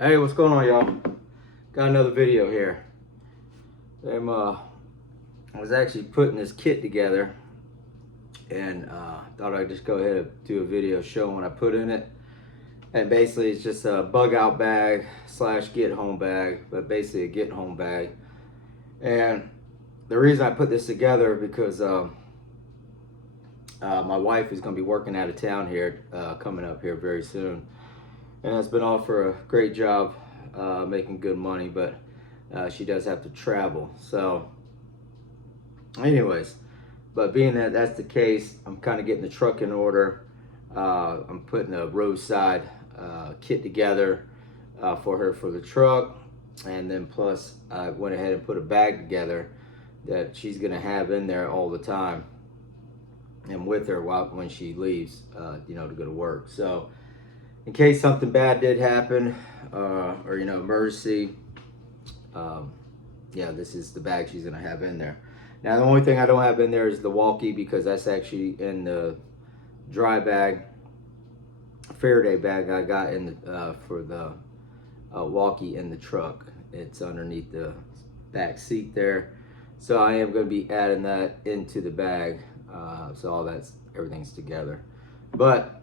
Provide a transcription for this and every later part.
Hey, what's going on, y'all? Got another video here. I was actually putting this kit together, and thought I'd just go ahead and do a video showing what I put in it. And basically, it's just a bug out bag slash get home bag, but basically a get home bag. And the reason I put this together because my wife is going to be working out of town here, coming up here very soon, and has been off for a great job, making good money, but she does have to travel. So anyways, but being that that's the case, I'm kind of getting the truck in order. I'm putting a roadside kit together for her for the truck, and then plus I went ahead and put a bag together that she's gonna have in there all the time and with her when she leaves, to go to work. So in case something bad did happen, or emergency, yeah, this is the bag she's gonna have in there. Now the only thing I don't have in there is the walkie, because that's actually in the dry bag, Faraday bag I got in the for the walkie in the truck. It's underneath the back seat there, so I am going to be adding that into the bag, so everything's together. But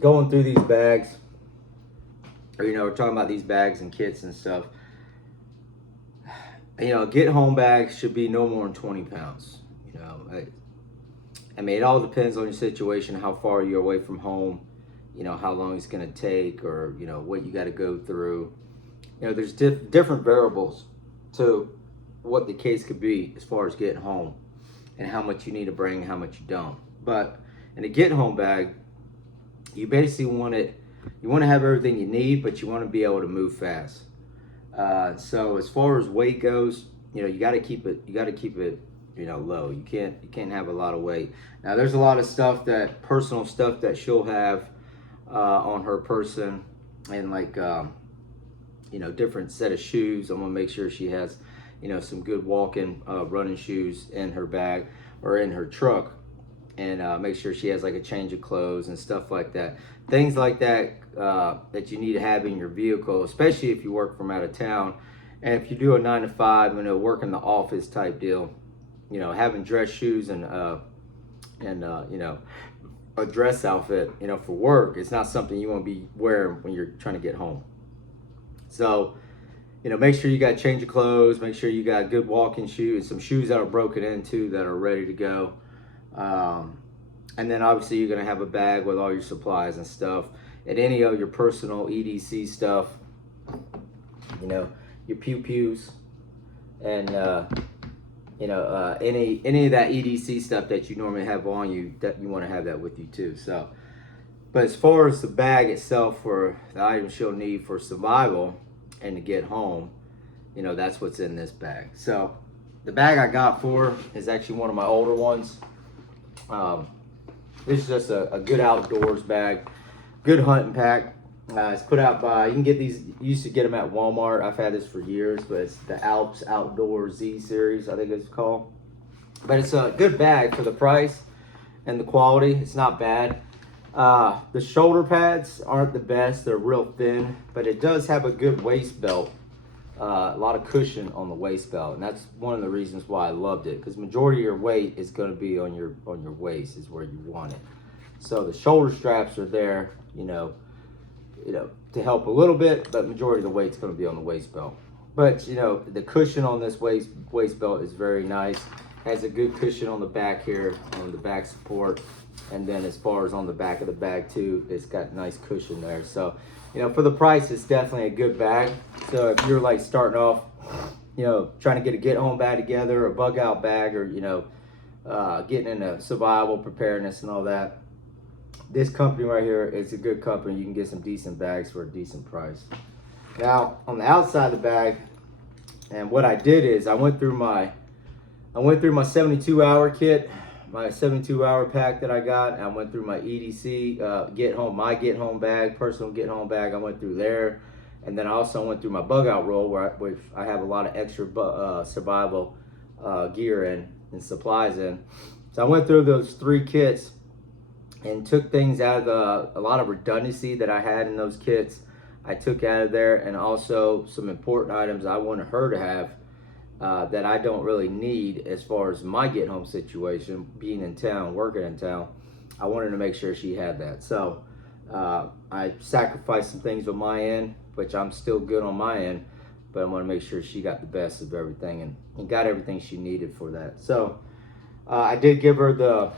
going through these bags, or we're talking about these bags and kits and stuff. Get home bags should be no more than 20 pounds. I mean, it all depends on your situation, how far you're away from home, how long it's going to take, or, what you got to go through. There's different variables to what the case could be as far as getting home and how much you need to bring and how much you don't. But in a get home bag, you basically you want to have everything you need, but you want to be able to move fast. So as far as weight goes, you got to keep it low. You can't have a lot of weight. Now there's a lot of personal stuff that she'll have on her person, and like different set of shoes. I'm gonna make sure she has some good walking running shoes in her bag or in her truck, and make sure she has like a change of clothes and stuff like that. Things like that that you need to have in your vehicle, especially if you work from out of town, and if you do a 9 to 5, work in the office type deal. Having dress shoes and a dress outfit, for work, it's not something you want to be wearing when you're trying to get home. So, make sure you got change of clothes, make sure you got good walking shoes, some shoes that are broken into that are ready to go. And then obviously you're gonna have a bag with all your supplies and stuff, and any of your personal EDC stuff, your pews, and any of that EDC stuff that you normally have on you, that you want to have that with you too. So, but as far as the bag itself for the items she'll need for survival and to get home, that's what's in this bag. So the bag I got for her is actually one of my older ones. This is just a good outdoors bag, good hunting pack. It's put out by, you can get these, you used to get them at Walmart. I've had this for years, but it's the Alps Outdoor Z series, I think it's called. But it's a good bag for the price and the quality. It's not bad. The shoulder pads aren't the best. They're real thin, but it does have a good waist belt. A lot of cushion on the waist belt, and that's one of the reasons why I loved it, because majority of your weight is going to be on your waist, is where you want it. So the shoulder straps are there, to help a little bit, but majority of the weight's going to be on the waist belt. But the cushion on this waist belt is very nice. Has a good cushion on the back here, on the back support, and then as far as on the back of the bag too, it's got nice cushion there. So for the price, it's definitely a good bag. So if you're like starting off, trying to get home bag together, a bug out bag, or getting into survival preparedness and all that, this company right here is a good company. You can get some decent bags for a decent price. Now on the outside of the bag, and what I did is I went through my 72-hour kit, my 72-hour pack that I got. I went through my EDC get home bag, personal get home bag. I went through there, and then I also went through my bug out roll, which I have a lot of extra survival gear and supplies in. So I went through those 3 kits and took things out of a lot of redundancy that I had in those kits. I took out of there, and also some important items I wanted her to have that I don't really need as far as my get home situation, being in town, working in town. I wanted to make sure she had that. So I sacrificed some things on my end, which I'm still good on my end, but I want to make sure she got the best of everything and got everything she needed for that. So I did give her the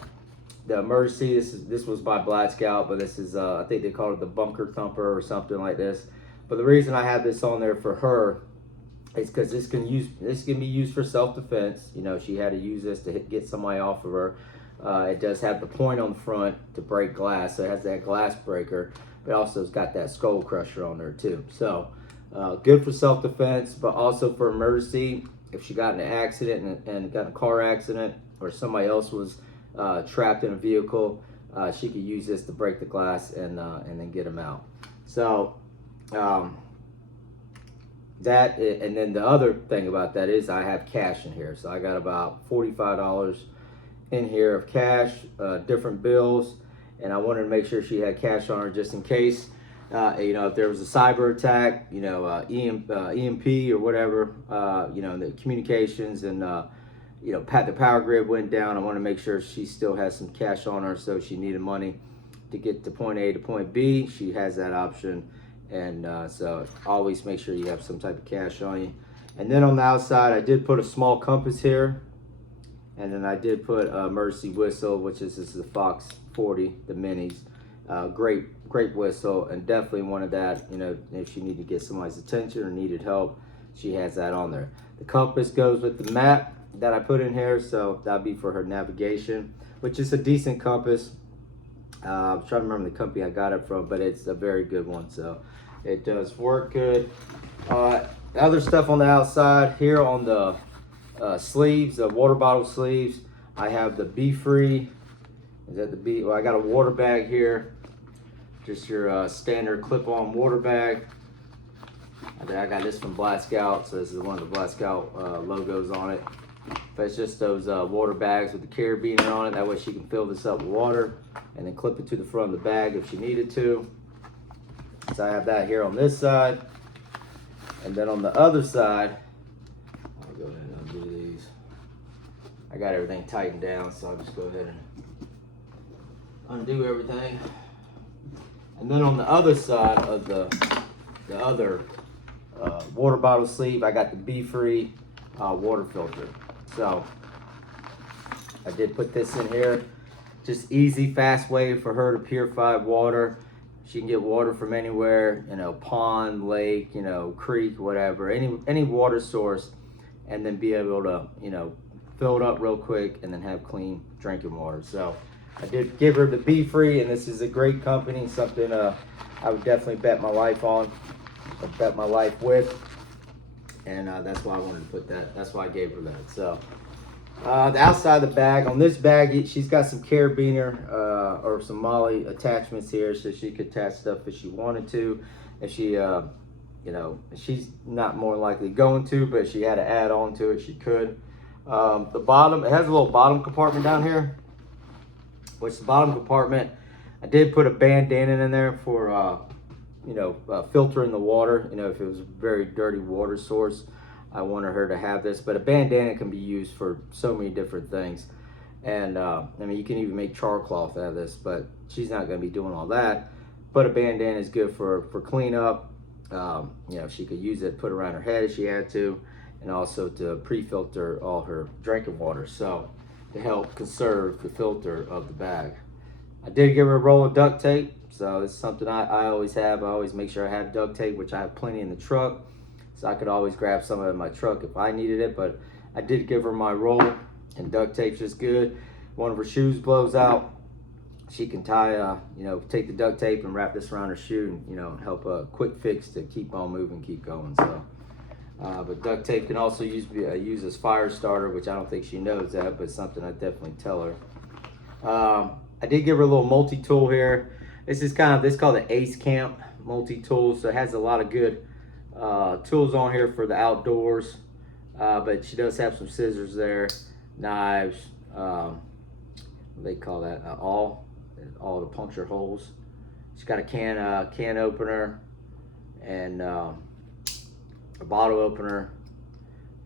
emergency. This was by Black Scout, but this is I think they call it the bunker thumper or something like this. But the reason I have this on there for her is because this can be used for self-defense. You know, she had to use this to get somebody off of her. It does have the point on the front to break glass, so it has that glass breaker. It also has got that skull crusher on there too. So good for self-defense, but also for emergency. If she got in an accident and got in a car accident, or somebody else was trapped in a vehicle, she could use this to break the glass and then get them out. So and then the other thing about that is I have cash in here. So I got about $45 in here of cash, different bills, and I wanted to make sure she had cash on her just in case. You know, if there was a cyber attack, you know, EMP or whatever, you know, the communications and you know, the power grid went down. I want to make sure she still has some cash on her, so she needed money to get to point A to point B. She has that option, and so always make sure you have some type of cash on you. And then on the outside, I did put a small compass here, and then I did put a emergency whistle, which is the Fox 40, the minis. Great whistle, and definitely wanted that. You know, if she needed to get somebody's attention or needed help, she has that on there. The compass goes with the map that I put in here, so that'll be for her navigation, which is a decent compass. I'm trying to remember the company I got it from, but it's a very good one, so it does work good. Other stuff on the outside here on the sleeves, the water bottle sleeves, I have the Be Free. Is that the B? Well, I got a water bag here, just your standard clip-on water bag. I got this from Black Scout, so this is one of the Black Scout logos on it. But it's just those water bags with the carabiner on it. That way she can fill this up with water and then clip it to the front of the bag if she needed to. So I have that here on this side. And then on the other side, I'll go ahead and undo these. I got everything tightened down, so I'll just go ahead and undo everything. And then on the other side of the other water bottle sleeve, I got the Be Free water filter. So I did put this in here. Just easy, fast way for her to purify water. She can get water from anywhere, you know, pond, lake, you know, creek, whatever, any water source, and then be able to, you know, fill it up real quick and then have clean drinking water. So I did give her the Be Free, and this is a great company, something I would definitely bet my life on, or bet my life with. And that's why I wanted to put that. That's why I gave her that. So the outside of the bag, on this bag, she's got some carabiner or some Molly attachments here, so she could attach stuff if she wanted to. If she, you know, she's not more likely going to, but if she had to add on to it, she could. The bottom, it has a little bottom compartment down here, which the bottom compartment, I did put a bandana in there for you know, filtering the water. You know, if it was a very dirty water source, I wanted her to have this. But a bandana can be used for so many different things. And I mean, you can even make char cloth out of this, but she's not going to be doing all that. But a bandana is good for cleanup. You know, she could use it, put it around her head if she had to, and also to pre-filter all her drinking water. So to help conserve the filter of the bag. I did give her a roll of duct tape. So it's something I always have. I always make sure I have duct tape, which I have plenty in the truck. So I could always grab some of it in my truck if I needed it. But I did give her my roll, and duct tape's just good. One of her shoes blows out, she can tie, you know, take the duct tape and wrap this around her shoe and, you know, help a quick fix to keep on moving, keep going. So, but duct tape can also use as fire starter, which I don't think she knows that, but it's something I definitely tell her. I did give her a little multi-tool here. This is called the Ace Camp multi-tool. So it has a lot of good tools on here for the outdoors. But she does have some scissors there, knives, what do they call that, awl. all the puncture holes. She's got a can opener and a bottle opener.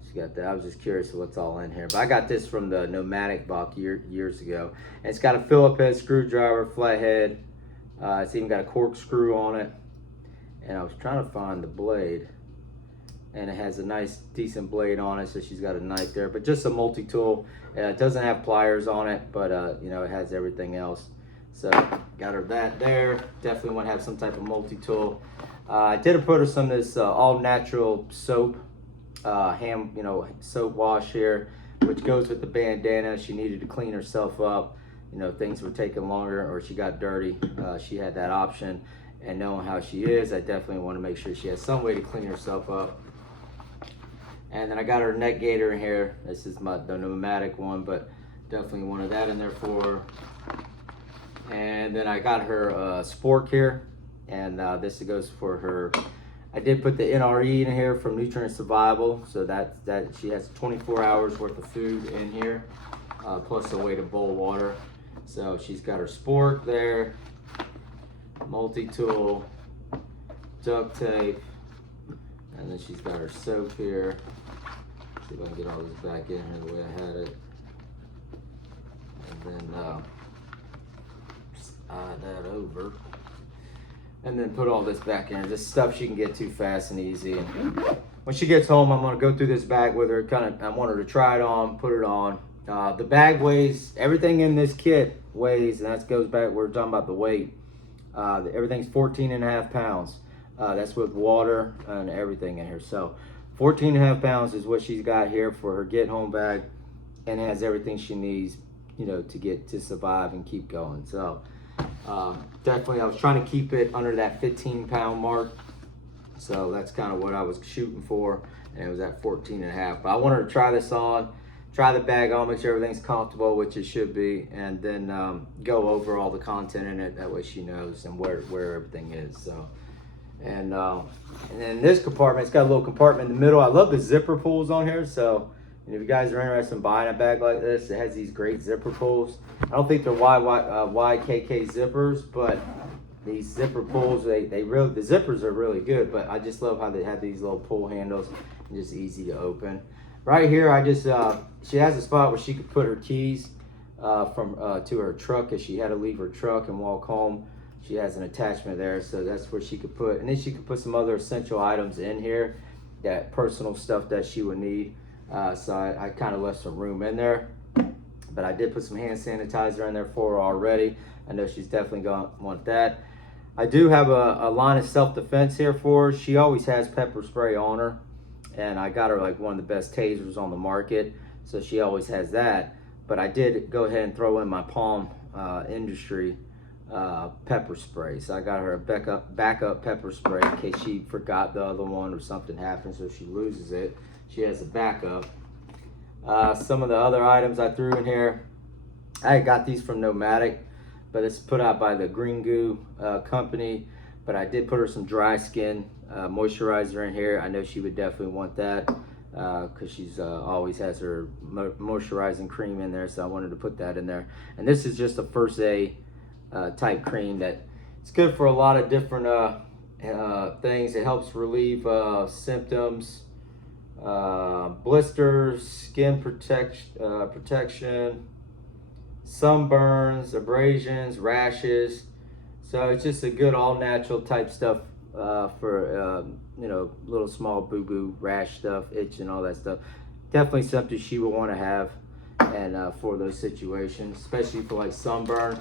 She got that. I was just curious what's all in here, but I got this from the Nomadic box years ago. And it's got a Phillips head screwdriver, flathead. It's even got a corkscrew on it. And I was trying to find the blade, and it has a nice, decent blade on it. So she's got a knife there, but just a multi-tool. It doesn't have pliers on it, but you know, it has everything else. So got her that there. Definitely want to have some type of multi-tool. I did put her some of this all-natural soap. Soap wash here, which goes with the bandana. She needed to clean herself up. You know, things were taking longer or she got dirty. She had that option, and knowing how she is, I definitely want to make sure she has some way to clean herself up. And then I got her neck gaiter in here. This is the Nomadic one, but definitely wanted that in there for her. And then I got her spork here, and this goes for her. I did put the NRE in here from Nutrient Survival, so that she has 24 hours worth of food in here, plus a way to boil water. So she's got her spork there, multi-tool, duct tape, and then she's got her soap here. See if I can get all this back in here the way I had it. And then slide that over. And then put all this back in. This stuff she can get to fast and easy. And when she gets home, I'm gonna go through this bag with her. I want her to try it on, put it on. The bag weighs, everything in this kit weighs, and that goes back, we're talking about the weight. Everything's 14.5 pounds. That's with water and everything in here. So 14.5 pounds is what she's got here for her get home bag, and has everything she needs, you know, to survive and keep going. So definitely I was trying to keep it under that 15-pound mark. So that's kind of what I was shooting for, and it was at 14.5. But I wanted to try this on, try the bag on, make sure everything's comfortable, which it should be, and then go over all the content in it. That way she knows and where everything is. So, and then this compartment, it's got a little compartment in the middle. I love the zipper pulls on here. So if you guys are interested in buying a bag like this, it has these great zipper pulls. I don't think they're YKK zippers, but these zipper pulls, the zippers are really good, but I just love how they have these little pull handles and just easy to open. Right here, she has a spot where she could put her keys to her truck if she had to leave her truck and walk home. She has an attachment there, so that's where she could put, and then she could put some other essential items in here, that personal stuff that she would need. So I kind of left some room in there, but I did put some hand sanitizer in there for her already. I know she's definitely gonna want that. I do have a line of self-defense here for her. She always has pepper spray on her, and I got her like one of the best tasers on the market, so she always has that. But I did go ahead and throw in my Palm Industry pepper spray. So I got her a backup pepper spray in case she forgot the other one or something happens, so she loses it. She has a backup. Some of the other items I threw in here, I got these from Nomadic, but it's put out by the Green Goo company. But I did put her some dry skin moisturizer in here. I know she would definitely want that because she's always has her moisturizing cream in there, so I wanted to put that in there. And this is just a first aid type cream that it's good for a lot of different things. It helps relieve symptoms, blisters, skin protection, sunburns, abrasions, rashes. So it's just a good all natural type stuff for little small boo-boo rash stuff, itch and all that stuff. Definitely something she would want to have, and for those situations, especially for like sunburn.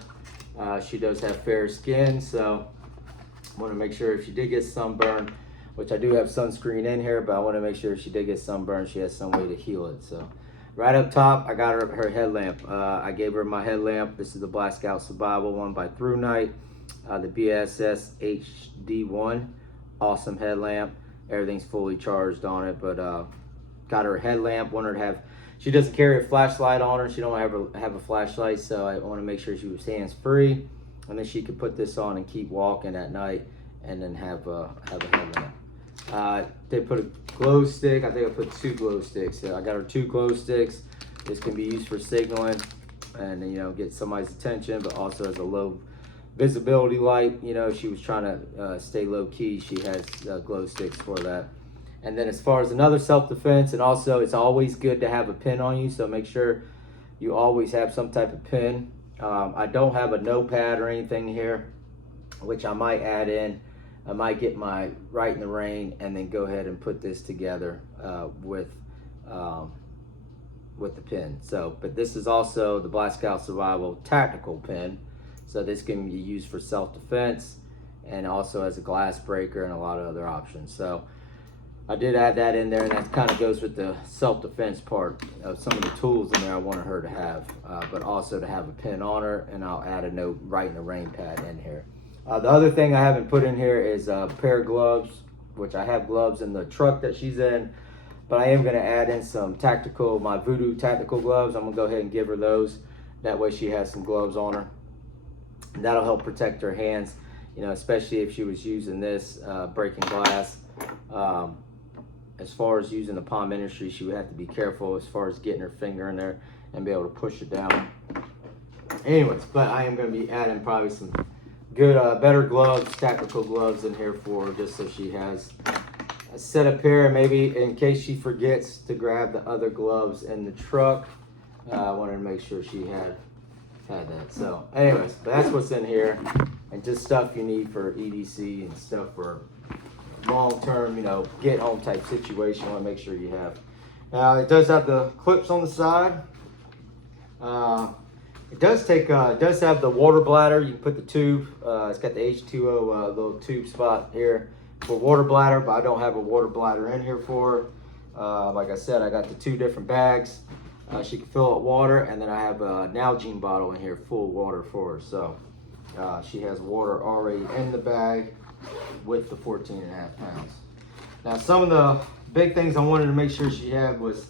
She does have fair skin, so I want to make sure if she did get sunburn, which I do have sunscreen in here, but I want to make sure if she did get sunburn, she has some way to heal it. So right up top, I got her headlamp. I gave her my headlamp. This is the Black Scout Survival one by Through Night, the BSS HD1. Awesome headlamp. Everything's fully charged on it, but got her a headlamp. Want her to have, she doesn't carry a flashlight on her. She don't have a flashlight, so I want to make sure she was hands free, and then she could put this on and keep walking at night, and then have a headlamp. They put a glow stick. I think I put 2 glow sticks. I got her 2 glow sticks. This can be used for signaling. and get somebody's attention, but also as a low visibility light. She was trying to stay low key. She has glow sticks for that. And then as far as another self-defense, and also it's always good to have a pin on you, so make sure you always have some type of pin. I don't have a notepad or anything here, which I might add in. I might get my Right in the Rain and then go ahead and put this together with the pin. But this is also the Black Scout Survival tactical pin. So this can be used for self-defense and also as a glass breaker and a lot of other options. So I did add that in there, and that kind of goes with the self-defense part of some of the tools in there I wanted her to have, but also to have a pin on her, and I'll add a note Right in the Rain pad in here. The other thing I haven't put in here is a pair of gloves, which I have gloves in the truck that she's in, but I am going to add in some tactical, my Voodoo tactical gloves. I'm going to go ahead and give her those. That way she has some gloves on her. And that'll help protect her hands, especially if she was using this, breaking glass. As far as using the palm industry, she would have to be careful as far as getting her finger in there and be able to push it down. Anyways, but I am going to be adding probably some good, better gloves, tactical gloves in here for her, just so she has a set of pair, maybe in case she forgets to grab the other gloves in the truck. I wanted to make sure she had that. So anyways, but that's what's in here, and just stuff you need for EDC and stuff for long-term, get home type situation. I want to make sure you have. Now it does have the clips on the side. It does have the water bladder. You can put the tube. It's got the H2O little tube spot here for water bladder, but I don't have a water bladder in here for her. Like I said, I got the 2 different bags. She can fill it with water, and then I have a Nalgene bottle in here full of water for her. So she has water already in the bag with the 14.5 pounds. Now, some of the big things I wanted to make sure she had was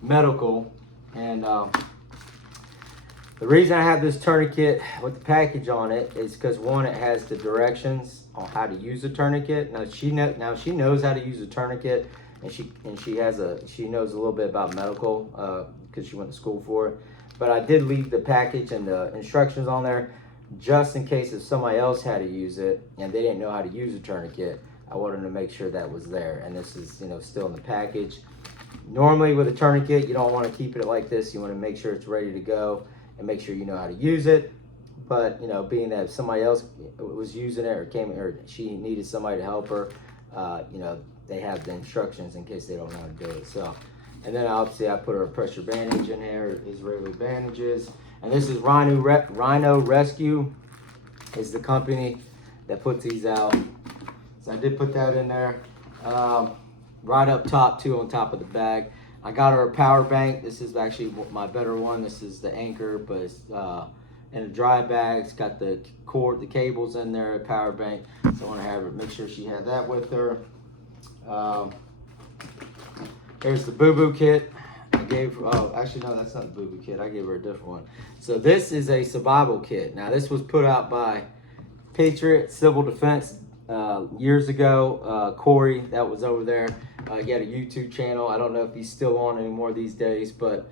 medical, and the reason I have this tourniquet with the package on it is because, one, it has the directions on how to use a tourniquet. Now she knows how to use a tourniquet, and she knows a little bit about medical because she went to school for it. But I did leave the package and the instructions on there just in case if somebody else had to use it and they didn't know how to use a tourniquet. I wanted to make sure that was there, and this is still in the package. Normally with a tourniquet, you don't want to keep it like this. You want to make sure it's ready to go and make sure you know how to use it. But being that if somebody else was using it or she needed somebody to help her, they have the instructions in case they don't know how to do it. So, and then obviously I put her a pressure bandage in here, Israeli bandages. And this is Rhino Rescue is the company that puts these out. So I did put that in there. Right up top too, on top of the bag. I got her a power bank. This is actually my better one. This is the Anchor, but it's in a dry bag. It's got the cord, the cables in there, a power bank. So I want to have her, make sure she had that with her. Here's the boo-boo kit. Actually no, that's not the boo-boo kit. I gave her a different one. So this is a survival kit. Now this was put out by Patriot Civil Defense years ago. Corey, that was over there. He had a YouTube channel. I don't know if he's still on anymore these days, but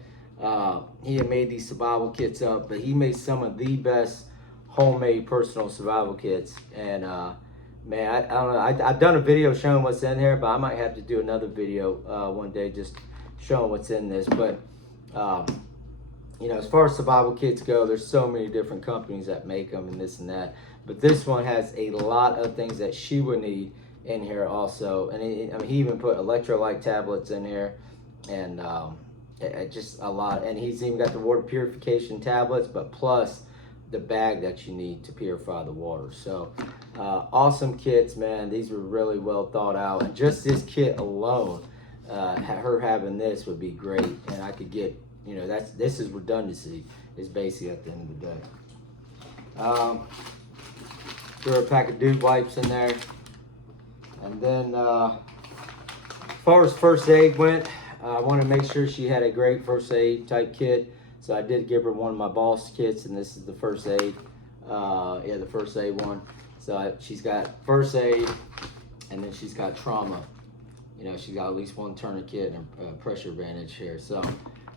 he had made these survival kits up. But he made some of the best homemade personal survival kits. And man, I don't know. I've done a video showing what's in here, but I might have to do another video one day just showing what's in this. But as far as survival kits go, there's so many different companies that make them and this and that. But this one has a lot of things that she would need in here also. And he even put electrolyte tablets in here, and just a lot. And he's even got the water purification tablets, but plus the bag that you need to purify the water. So awesome kits, man. These were really well thought out. And just this kit alone, her having this would be great. And I could get, this is redundancy, is basically at the end of the day. Threw a pack of dude wipes in there. And then as far as first aid went, I wanted to make sure she had a great first aid type kit. So I did give her one of my Boss kits, and this is the first aid. The first aid one. So she's got first aid, and then she's got trauma. She's got at least one tourniquet and a pressure bandage here. So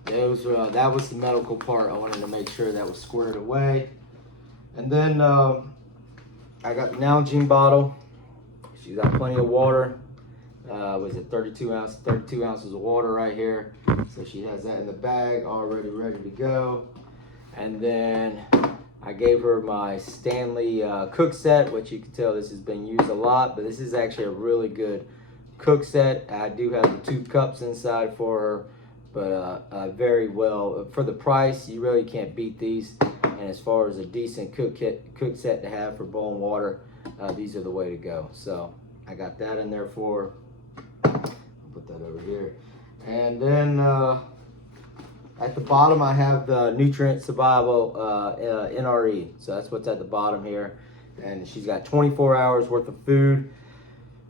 that was the medical part. I wanted to make sure that was squared away. And then I got the Nalgene bottle. She's got plenty of water. Was it 32 ounces of water right here. So she has that in the bag already ready to go. And then I gave her my Stanley cook set, which you can tell this has been used a lot, but this is actually a really good cook set. I do have the 2 cups inside for her, but very well for the price. You really can't beat these. And as far as a decent cook set to have for boiling water, these are the way to go. So I got that in there for her. Put that over here. And then at the bottom I have the Nutrient Survival NRE. So that's what's at the bottom here. And she's got 24 hours worth of food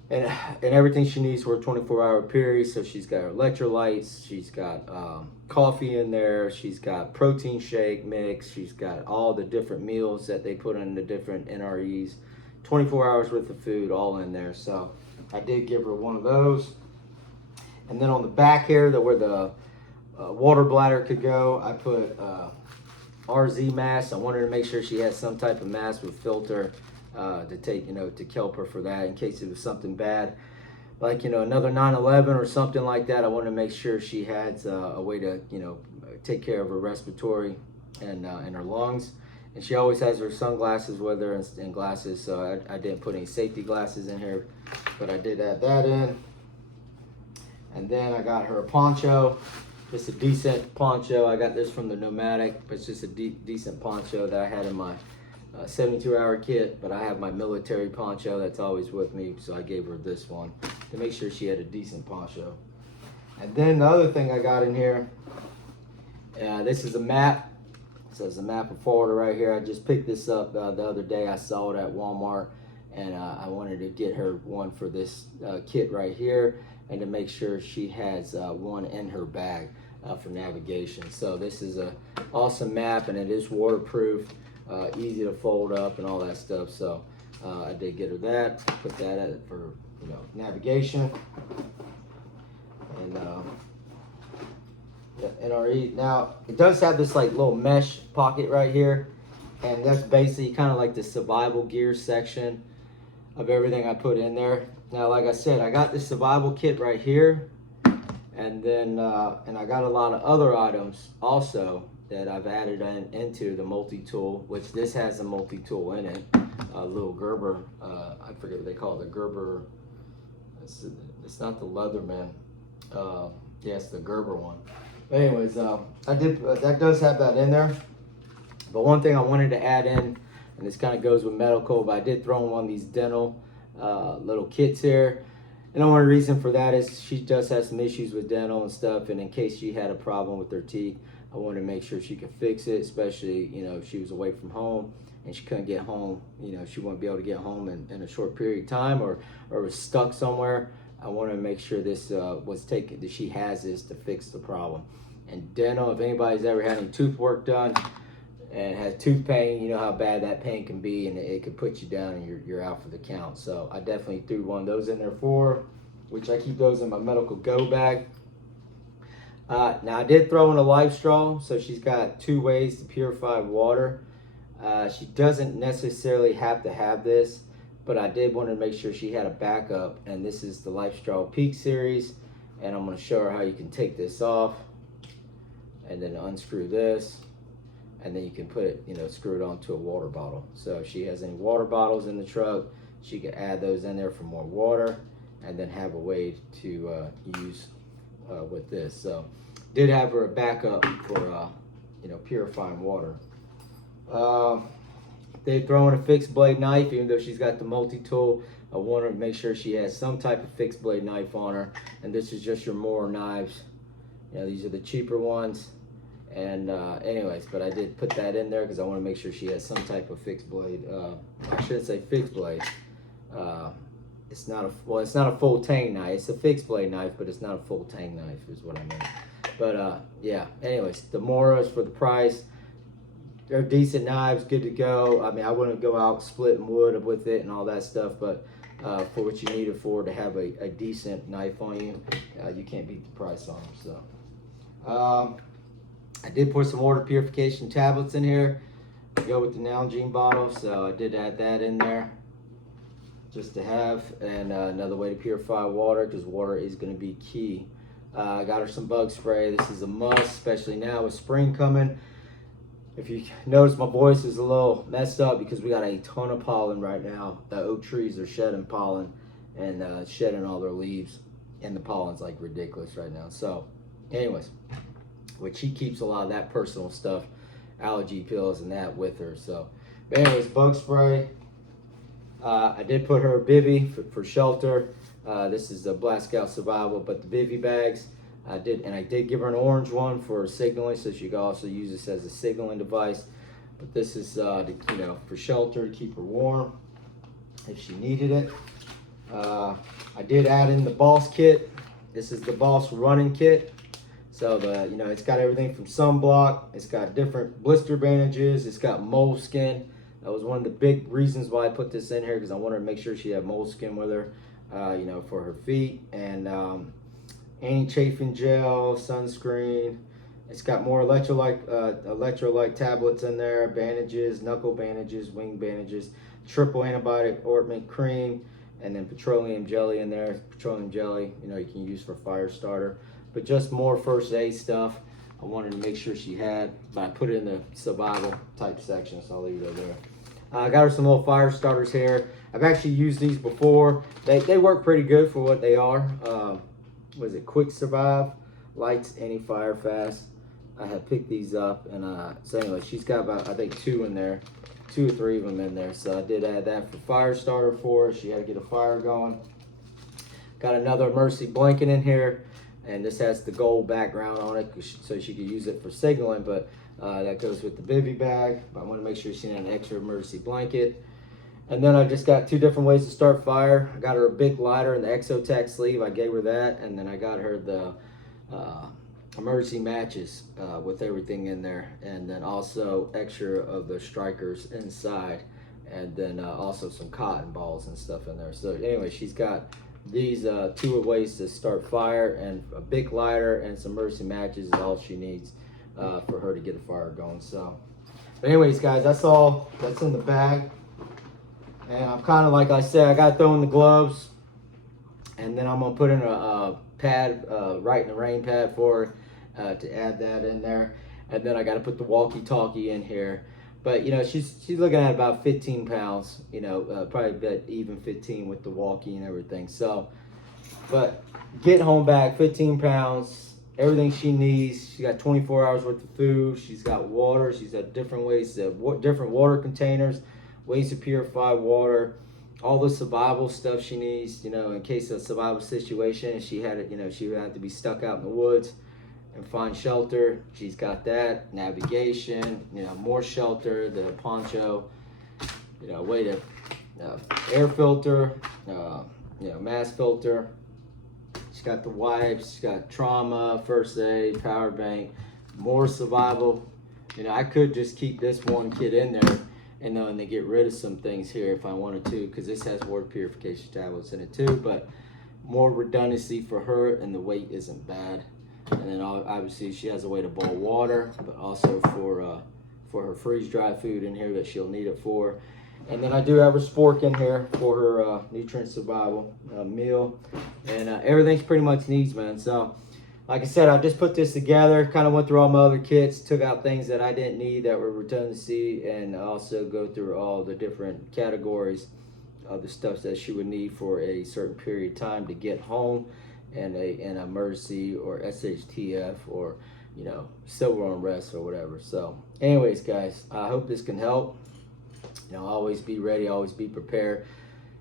and everything she needs for a 24-hour period. So she's got her electrolytes, she's got coffee in there, she's got protein shake mix, she's got all the different meals that they put in the different NREs. 24 hours worth of food all in there. So I did give her one of those. And then on the back here, where the water bladder could go, I put RZ mask. I wanted to make sure she had some type of mask with filter to take, to kelp her for that in case it was something bad, like another 9/11 or something like that. I wanted to make sure she had a way to take care of her respiratory and her lungs. And she always has her sunglasses with her and glasses, so I didn't put any safety glasses in here, but I did add that in. And then I got her a poncho, just a decent poncho. I got this from the Nomadic, but it's just a decent poncho that I had in my 72-hour kit, but I have my military poncho that's always with me, so I gave her this one to make sure she had a decent poncho. And then the other thing I got in here, this is a map. It says the map of Florida right here. I just picked this up the other day. I saw it at Walmart, and I wanted to get her one for this kit right here, and to make sure she has one in her bag for navigation. So this is a awesome map, and it is waterproof, easy to fold up and all that stuff. So I did get her that, put that at for navigation. And the NRE. Now it does have this like little mesh pocket right here, and that's basically kind of like the survival gear section of everything I put in there. Now, like I said, I got the survival kit right here, and then and I got a lot of other items also that I've added into the multi-tool, which this has a multi-tool in it. A little Gerber, I forget what they call it, the Gerber. It's not the Leatherman. Yeah, it's the Gerber one. But anyways, that does have that in there. But one thing I wanted to add in, and this kind of goes with medical, but I did throw in one of these dental little kits here. And the only reason for that is she does have some issues with dental and stuff, and in case she had a problem with her teeth, I wanted to make sure she could fix it, especially if she was away from home and she couldn't get home. She wouldn't be able to get home in a short period of time, or was stuck somewhere. I wanted to make sure this was taken, that she has this to fix the problem. And dental, if anybody's ever had any tooth work done and has tooth pain, you know how bad that pain can be, and it could put you down and you're out for the count. So I definitely threw one of those in there for her, which I keep those in my medical go bag. Now I did throw in a life straw, so she's got 2 ways to purify water. She doesn't necessarily have to have this, but I did want to make sure she had a backup, and this is the Life Straw Peak series, and I'm going to show her how you can take this off and then unscrew this, and then you can put it, screw it onto a water bottle. So if she has any water bottles in the truck, she can add those in there for more water, and then have a way to use with this. So did have her a backup for purifying water. They throw in a fixed blade knife, even though she's got the multi-tool. I want to make sure she has some type of fixed blade knife on her, and this is just your Moore knives. These are the cheaper ones. And anyways, but I did put that in there because I want to make sure she has some type of fixed blade. I shouldn't say fixed blade. It's not a full tang knife. It's a fixed blade knife, but it's not a full tang knife, is what I meant. But yeah. Anyways, the Moras for the price. They're decent knives, good to go. I mean, I wouldn't go out splitting wood with it and all that stuff, but for what you need it for, to have a decent knife on you, you can't beat the price on them. So I did put some water purification tablets in here to go with the Nalgene bottle, so I did add that in there just to have, and another way to purify water, because water is going to be key. I got her some bug spray. This is a must, especially now with spring coming. If you notice, my voice is a little messed up because we got a ton of pollen right now. The oak trees are shedding pollen and shedding all their leaves, and the pollen's like ridiculous right now. So anyways, which she keeps a lot of that personal stuff, allergy pills and that with her. So but anyways, bug spray. I did put her a bivy for shelter. This is a Black Scout Survival, but the bivy bags, I did give her an orange one for signaling, so she could also use this as a signaling device. But this is for shelter, to keep her warm if she needed it. I did add in the Boss kit. This is the Boss running kit. So it's got everything from sunblock. It's got different blister bandages. It's got moleskin. That was one of the big reasons why I put this in here, because I wanted to make sure she had moleskin with her, for her feet, and anti-chafing gel, sunscreen. It's got more electrolyte tablets in there, bandages, knuckle bandages, wing bandages, triple antibiotic ointment cream, and then petroleum jelly in there. Petroleum jelly, you can use for fire starter, but just more first aid stuff. I wanted to make sure she had, but I put it in the survival type section, so I'll leave it there. I got her some little fire starters here. I've actually used these before. They work pretty good for what they are. What is it? Quick Survive, Lights, Anti-Fire Fast. I have picked these up, and so anyway, she's got about, I think, 2 in there, 2 or 3 of them in there. So I did add that for fire starter for her. She had to get a fire going. Got another emergency blanket in here, and this has the gold background on it, so she could use it for signaling, but that goes with the bivy bag. But I want to make sure she had an extra emergency blanket. And then I just got 2 different ways to start fire. I got her a big lighter and the Exotac sleeve. I gave her that, and then I got her the emergency matches with everything in there, and then also extra of the strikers inside, and then also some cotton balls and stuff in there. So anyway, she's got these 2 ways to start fire, and a big lighter and some emergency matches is all she needs for her to get a fire going. So but anyways, guys, that's all that's in the bag. And I'm kind of, like I said, I got to throw in the gloves, and then I'm going to put in a pad, right in the rain pad for her, to add that in there. And then I got to put the walkie-talkie in here. But, she's looking at about 15 pounds, probably about even 15 with the walkie and everything. So, but get home back, 15 pounds, everything she needs. She got 24 hours worth of food. She's got water. She's got different ways, different water containers, ways to purify water, all the survival stuff she needs, in case of a survival situation. She had it, she would have to be stuck out in the woods and find shelter. She's got that, navigation, more shelter, the poncho, way to air filter, mask filter. She's got the wipes, she's got trauma, first aid, power bank, more survival. I could just keep this one kit in there and then get rid of some things here if I wanted to, because this has water purification tablets in it too, but more redundancy for her, and the weight isn't bad. And then obviously she has a way to boil water, but also for her freeze-dried food in here that she'll need it for. And then I do have her spork in here for her nutrient survival meal, and everything's pretty much needs, man. So like I said, I just put this together, kind of went through all my other kits, took out things that I didn't need that were redundancy, and also go through all the different categories of the stuff that she would need for a certain period of time to get home, and an emergency or SHTF or civil unrest or whatever. So anyways, guys, I hope this can help. Always be ready, always be prepared,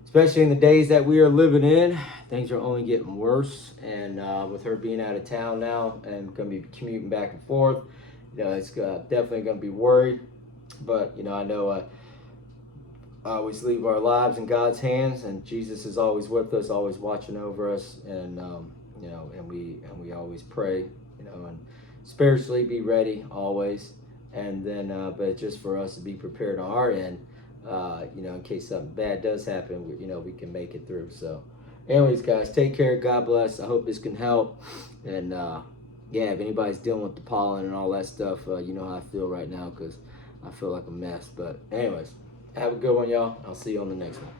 especially in the days that we are living in. Things are only getting worse, and with her being out of town now and going to be commuting back and forth, it's definitely going to be worried. But I know I always leave our lives in God's hands, and Jesus is always with us, always watching over us, and and we always pray, and spiritually be ready always. And then but just for us to be prepared on our end, in case something bad does happen, we can make it through. So anyways, guys, take care, God bless. I hope this can help, and yeah, if anybody's dealing with the pollen and all that stuff, you know how I feel right now because I feel like a mess. But anyways, have a good one, y'all. I'll see you on the next one.